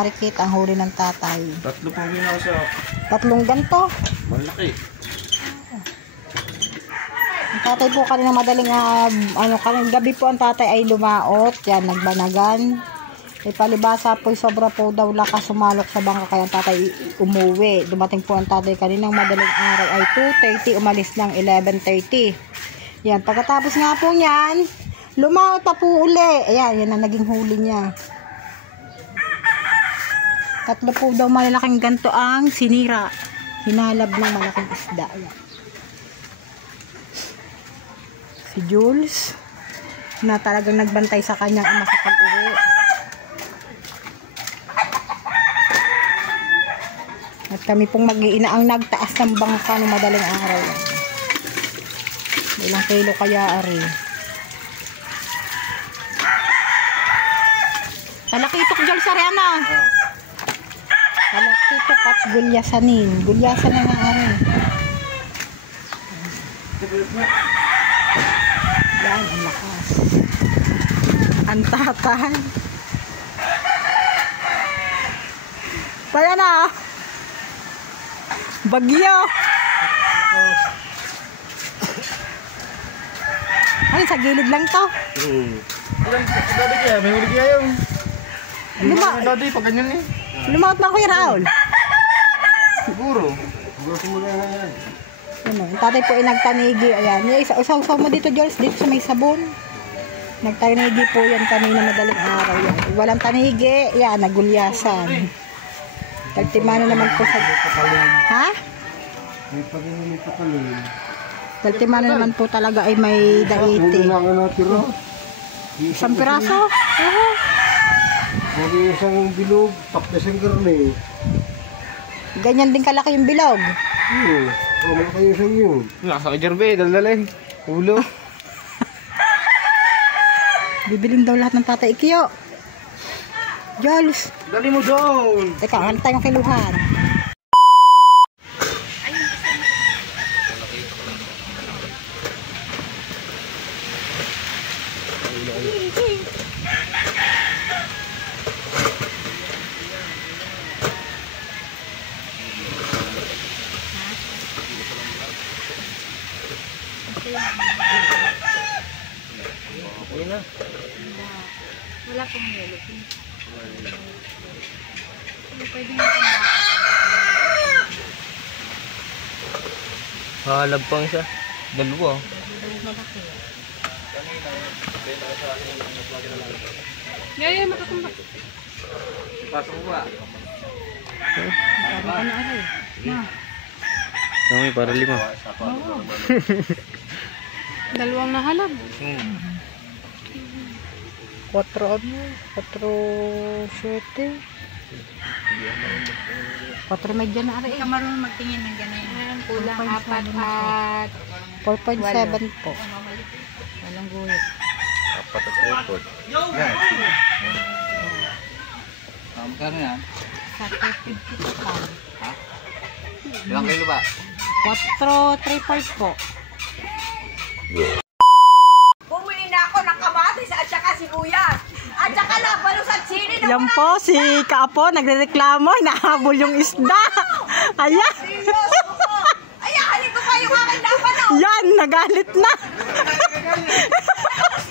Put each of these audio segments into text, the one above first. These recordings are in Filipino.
Marikit ang huli ng tatay. Tatlo po ginasa. Tatlong ganto. Malaki. Ang tatay po kanina madaling kanina gabi po ang tatay ay lumaot. Yan, nagbanagan. Ay palibasa po sobra po daw lakas sumalok sa bangka kaya ang tatay umuwi. Dumating po ang tatay kaninang madaling araw ay 2:30, umalis ng 11:30. Yan, pagkatapos nga po niyan, lumaot pa po uli. Ayan, yan ang naging huli niya. Tatlo po daw malalaking ganto ang sinira. Hinalab ng malaking isda. Ayan. Si Jules na talagang nagbantay sa kanyang ama sa pag-uwi. At kami pong mag-iina ang nagtaas ng bangka ng madaling araw. Ilang kilo kaya ari. Talakitok Jules ari ano? Talakitok at gulyasanin. Gulyasan na nga ari. Yan, ang lakas. Ang tatay. Kaya na. Bagyo. Ay, sa gilid lang to. Dati kaya, may huli kaya yung. Dati, pag ganyan eh. Lumaot na Kuya Raul. Siguro. Siguro simula na yan. Ano, yung tatay po ay nagtanigi. Ayan, usaw-usaw mo dito, Jules, dito sa may sabon. Nagtanigi po yan kanina madaling araw. Yan. Walang tanigi, yan, nagulyasan. Tagtimano naman po sa... Ha? May pagkakalin. Tagtimano naman po talaga ay may daiti. Isang piraso? Oo. Pwede isang bilog, tapos ang garne. Ganyan din kalaki yung bilog. Oo, malaki yung isang yun. Nasa kay Jerbe, daldalin. Ulo. Bibilin daw lahat ng tatay Ikiyo. Jules. Dali mo doon. Teka, ano tayong kiluhan? Wala pong yelo. Pwede mo Halab pang isa. Dalawa. Ngayon, makakumbak. Pasok ko ba? Ano ari? Kami para 5. Oo. Dalawang nahalab. 4 7. 4 medyo na ari. Hindi ka marunong magtingin ng ganyan. Kulang 4 at 4.7 po. walang guyot. 4 at 3/4. Yan. Magkano yan? Sa 250 pa. Ha? Ilang kilo ba? 4, 3/4 po. Bumili na ako ng kamatis at saka sibuyas. At saka labanos at sili na Yan po, si Kaapo nagrereklamo, nahabol yung isda. Ayan. seryoso ko. Ay, halin ko pa yung aking labanos. Yan, nagalit na.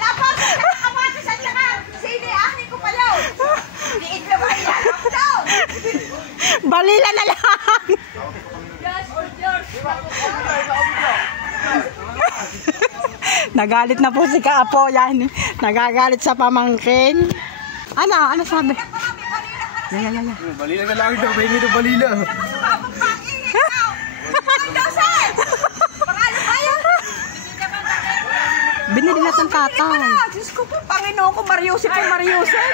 Labanos at saka kamatis at saka sili. Akin ko pa yun. Liit na ba ilalap daw? Balila na lang. Yes, orders. Nagalit na po si Kaapo. Yan, nagagalit sa pamangkin. Ano sabi? Yan. Balila na lang daw. May nito balila. Sumabot pa ang ingin daw. Ay, Joseph! Pangalan ba yun? Binili na ng tatay. Diyos ko po, Panginoon ko, Mariusip po, Mariusip.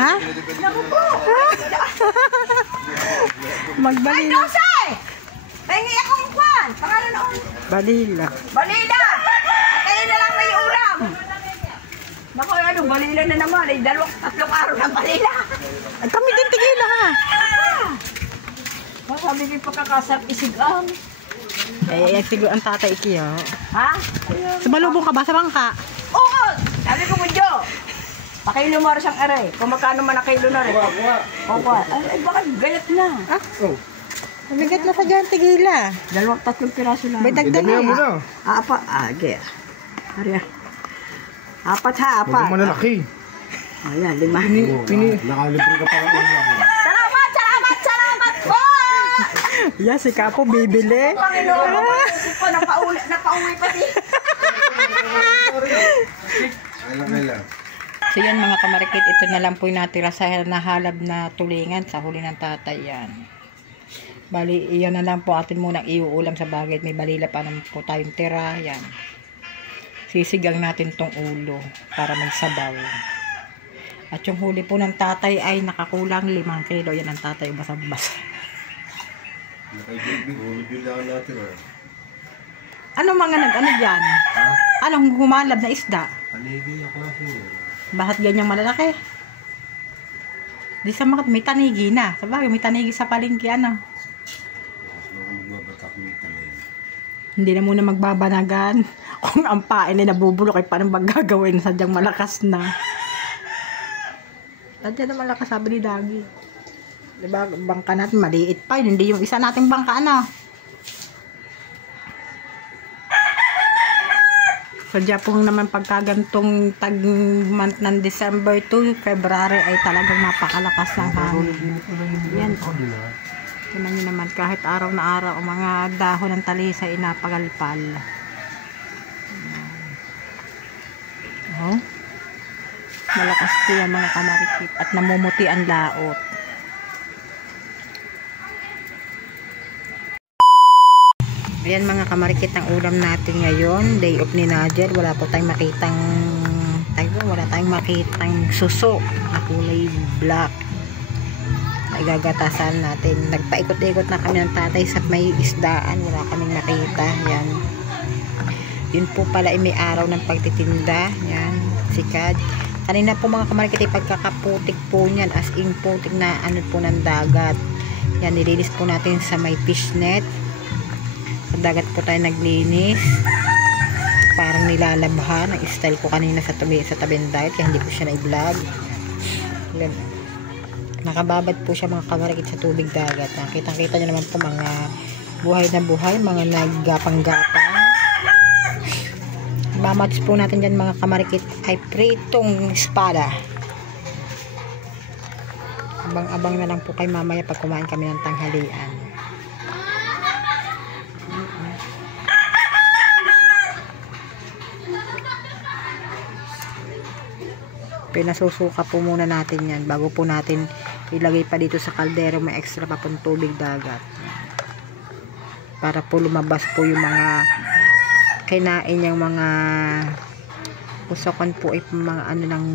Ha? Naku po. Ay, Magbalila. Joseph! Pahingi akong kwan. Pangalan noon. Balila. Balila! At kayo na lang may ulam. Naku, ano, balila na naman. Ay, 2-3 araw ng balila. Ay, kami din tigila ha. Masabi ko pagkakasap isigang. Eh, siguro ang tatay Ikiyo. Ha? Sumalubong ka ba sa bangka? Oo! Sabi ko mo, Jo. Pakilo mo rin siyang aray. Kung magkano man na kilo na rin. Opo. Ay, baka gayat na. Oh. Mabigat na sa dyan, tigila. 2-3 piraso lang. May dagdag Damihan mo na. na. Apa. Gaya. Ariya. 4 ha, Huwag 4. mo malalaki. Ayan, 5. Nakalibre ka pa rin. Salamat po! Yan, si Kapo bibili. Panginoon, mapaisip ko, napauwi pati. So yan mga kamarikit, ito na lang po yung natira sa nahalab na tulingan sa huli ng tatay yan. Bali, iyan na lang po atin munang iuulam sa bagay. May balila pa naman po tayong tira. Yan. Sisigang natin tong ulo para may sabaw. At yung huli po ng tatay ay nakakulang 5 kilo. Yan ang tatay, basang-basa. Ano mga ano dyan? Anong humalab na isda? Panigi ako na siya. Bakit ganyang malalaki? Di sa mga may tanigi na. Sabagay, may tanigi sa palengke, ano? Hindi na muna magbabanagan. Kung ang pain ay nabubulok, ay paano magagawin? Sadyang malakas na. Sadyang na malakas, sabi ni Dagi. Diba, bangka natin, maliit pa yun. Hindi yung isa nating bangka, ano? Sadya po naman pagkagantong tag-month ng December to February ay talagang napakalakas ng hangin. Yan po. Tingnan nyo naman, kahit araw na araw, ang mga dahon ng talisa ay napagalpal. Oh. Malakas po yung mga kamarikit at namumuti ang laot. Ayan mga kamarikit, ang ulam natin ngayon, day off ni Najer. Wala po tayong makitang suso na kulay black. Igagatasan natin. Nagpaikot-ikot na kami ng tatay sa may isdaan. Wala kaming nakita. Yan. Yun po pala ay may araw ng pagtitinda. Yan. Sikad. Kanina po mga kamarikit, pagkakaputik po niyan, as in putik na ano po ng dagat. Yan, nilinis po natin sa may fishnet. Sa dagat po tayo naglinis. Parang nilalabhan ang style ko kanina sa tabi ng dagat, kaya hindi po siya na-vlog. Yan. Nakababad po siya mga kamarikit sa tubig dagat. Kitang-kita nyo naman po mga buhay na buhay, mga naggapang-gapang. Mamatis po natin dyan mga kamarikit ay pritong espada. Abang-abang na lang po kay mamaya pag kumain kami ng tanghalian. Pinasusuka po muna natin yan bago po natin ilagay pa dito sa kaldero. May extra pa pong tubig dagat para po lumabas po yung mga kinain niyang mga usakan po ay mga ano ng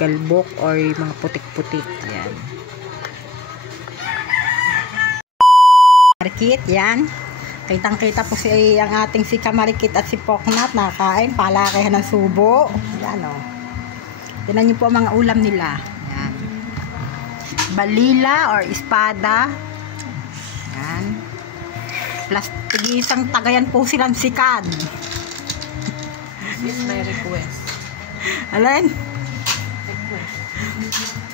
galbok or mga putik-putik. Yan. Marikit, yan. Kitang-kita po ang ating si Kamarikit at si Poknat nakain, palakihan ng subo. Yan o. Tignan niyo po ang mga ulam nila. Yan. Balila or espada. Yan. Plus, tigisang tagayan po silang sikad. Yes, may request. Alin?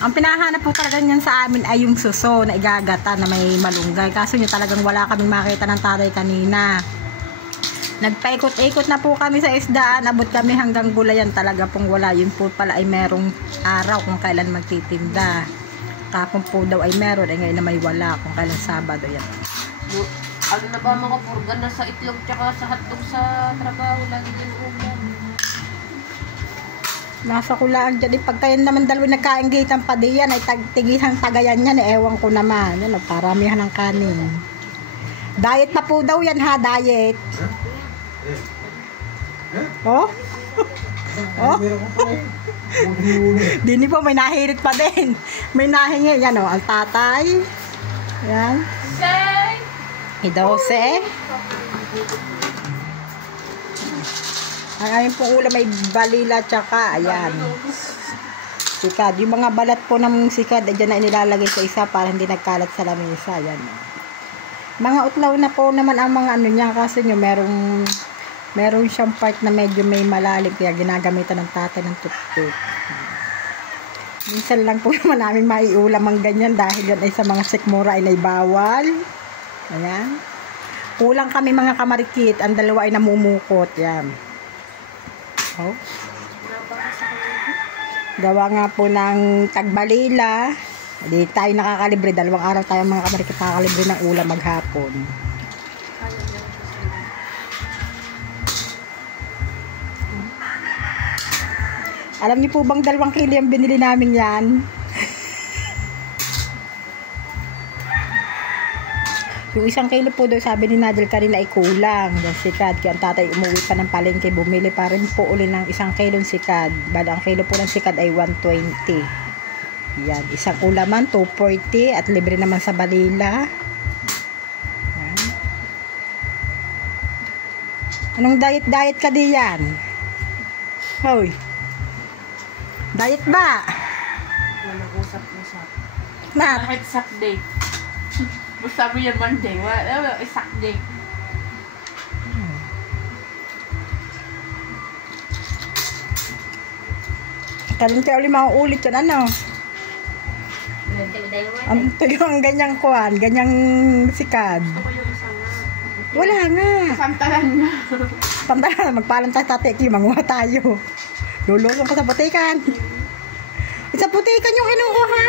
Ang pinahanap po talaga niyan sa amin ay yung suso na igagata na may malunggay. Kaso nyo talagang wala kaming makita ng tatay kanina. Nagpaikot-ikot na po kami sa isdaan. Abot kami hanggang Gulayan, talaga pong wala. Yun po pala ay merong araw kung kailan magtitinda. Tapon po daw ay meron. Ay ngayon na may wala kung kailan Sabado yan. Ano na ba mga purgan na sa itlog tsaka sa hotdog sa trabaho? Lagi din ulam. Nasa kulaan dyan. Pag kayo naman dalawin nagkaingitan pa diyan ay tigisang tagayan yan. Ewan ko naman. Yan, paramihan ng kanin. Diet na po daw yan ha, diet. Oh? Oh? Dini po may nahirit pa din. May nahingi. Yan o, ang tatay. Yan. Idose. Ang aming pong ulam may balila tsaka ayan. Sikad. Yung mga balat po ng sikad dyan na inilalagay sa isa para hindi nagkalat sa lamesa. Ayan. Mga utlaw na po naman ang mga ano niya kasi nyo merong Meron siyang part na medyo may malalim kaya ginagamitan ng tatay ng toothpick. Minsan lang po naman namin maiulam ang ganyan dahil yan ay sa mga sikmura ay naibawal. Ayan. Kulang kami mga kamarikit. Ang dalawa ay namumukot. Yan. Oh. Gawa nga po ng tagbalila. Hindi tayo nakakalibre. 2 araw tayo mga kamarikit nakakalibre ng ulam maghapon. Alam niyo po bang 2 kilo yung binili namin yan? Yung 1 kilo po daw sabi ni Nadel kanina ay kulang. Yung sikad. Kaya ang tatay umuwi pa ng palengke. Bumili pa rin po uli ng 1 kilong sikad. Bali ang kilo po ng sikad ay 120. Yan. Isang ulaman 240 at libre naman sa balila. Yan. Anong diet ka diyan? Hoy. Diet ba? Nag-usap-usap. Na. Kahit Saturday. Basta mo yan Monday. Wala, Saturday. Talente ulit mga ulit yan, ano? Ang tuyo ang ganyang kuhan, ganyang sikad. Ako yung isa nga. Wala nga. Pantalan nga. Pantalan, magpaalam tayo tatay, manguha tayo. Lulusong ka sa butikan. Sa butikan yung inukuha.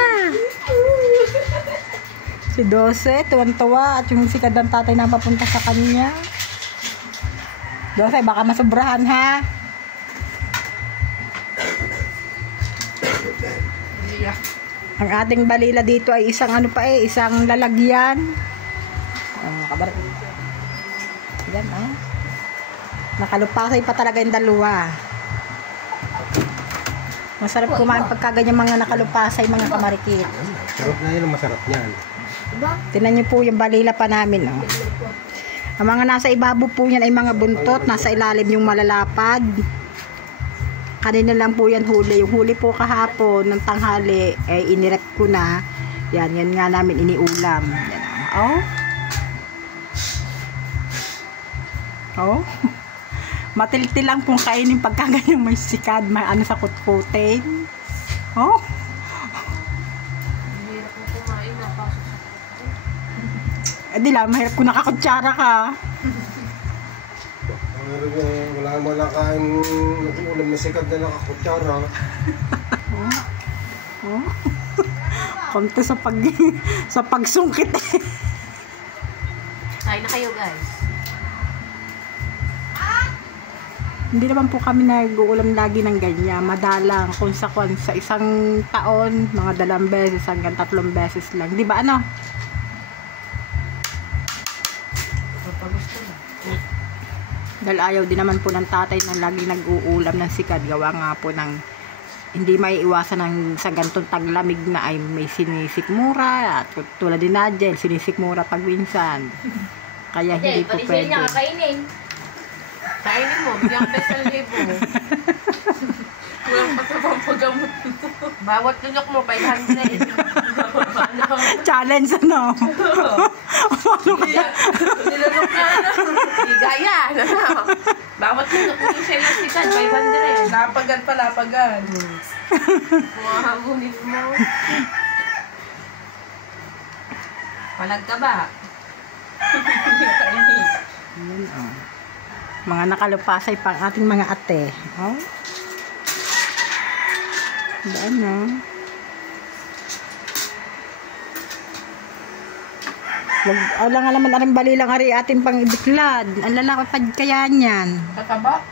Si Dose, tuwan-tuwa at yung sikad ng tatay na papunta sa kanya. Dose, baka masobrahan ha. Yeah. Ang ating balila dito ay isang ano pa isang lalagyan. Kabar. Yan nakalupasay pa talaga yung 2. Masarap kumain pagka ganyan mga nakalupasay mga kamarikit. Sarap na yun, masarap yan. Tingnan niyo po yung balila pa namin. Ang mga nasa ibabaw po yan ay mga buntot. Nasa ilalim yung malalapad. Kanina lang po yan huli. Yung huli po kahapon ng tanghali ay inirep ko na. Yan nga namin iniulam. Yan. Oh. Matiltil lang pong kainin pagka ganyan may sikad, may ano sa kutkutin. Oh. Mahirap mo kumain. Napasok sa kutin. Di lang, mahirap kung nakakutsara ka. Wala naman nakain ulam na sikad na nakakutsara. Oh. Konti sa pagsungkit eh. Kain na kayo guys. Hindi naman po kami nag-uulam lagi ng ganyan. Madalang kung sa isang taon, mga 2 beses hanggang 3 beses lang. Di ba ano? Dahil ayaw din naman po ng tatay na lagi nag-uulam ng sikad. Gawa nga po ng hindi may iwasan ng sa gantong taglamig na ay may sinisikmura. At tulad din Nadel, sinisikmura pag minsan. Kaya hindi po pwede. Kainin mo, bigyan ka sa libo. Walang pagkapagamot nito. Bawat lunok mo, 500. Challenge ano? Nilunok na ano. Igaya. Bawat lunok mo yung sa'yo sikat, 500. Lapagan pa, lapagan. Mga hamunin mo. Palag ka ba? Ayan, mga nakalupasay pang ating mga ate. Oh. Ano? Wala nga naman aring balilang ari ating pang ibiklad. Ang lalaki pa kaya niyan. Kakaba?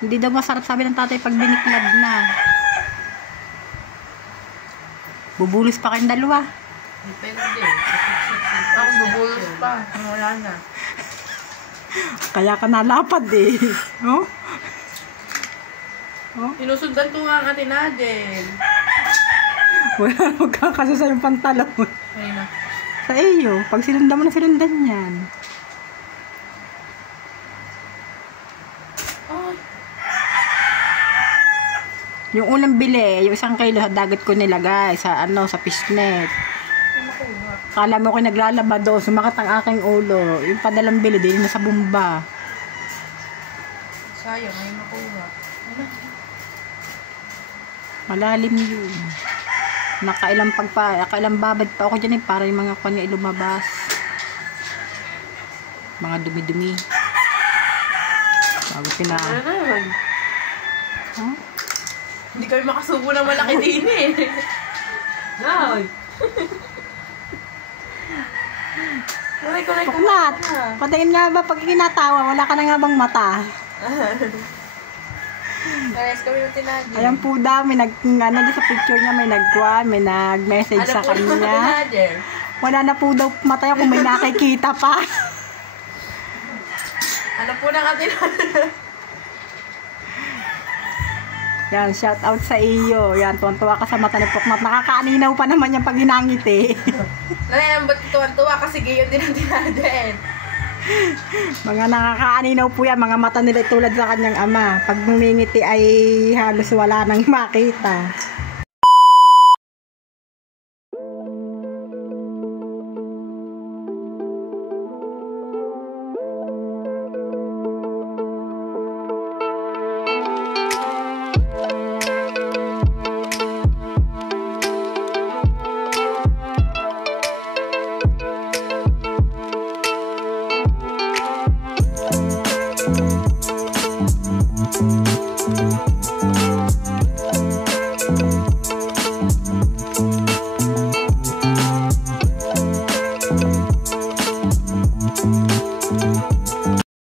Hindi daw masarap sabi ng tatay pag biniklad na. Bubulis pa kayong 2. Depende. Ako bubulos pa. Wala na. Kaya ka nalapad eh. Oh? Oh? Sinusundan ko nga ang atin natin. Wala magkakasusa yung pantalon. Ayun na. Sa iyo, pag sinundan mo na sinundan yan. Oh. Yung unang bili, yung 1 kilo sa dagat ko nilagay sa sa fishnet. Kala mo ko naglalaba doon, sumakat ang aking ulo. Yung padalang bili din na sa bumba. Sayang, may makuha. Malalim yun. Nakailang babad pa ako dyan para yung mga kanya lumabas. Mga dumi-dumi. Bago pina... Ano naman? Huh? Hindi kami makasubo ng malaki din eh. Nay! Kuray. Puklat! Patingin nga ba pag kinatawa, wala ka na nga bang mata? Parehas kami yung tinadyo. Ayan po daw, may sa picture niya, may may nag-message sa kanya. Wala na po daw mata kung may nakikita pa. Ano po nang atin? Yan, shout out sa iyo. Yan, tuwan-tuwa ka sa mata ni Pukmat. Nakakaaninaw pa naman yung pag hinangiti. Nanayambot ko tuwan-tuwa kasi gayon din ang tinadyo. Mga nakakaaninaw po yan, mga mata nila tulad sa kanyang ama. Pag ngumingiti ay halos wala nang makita.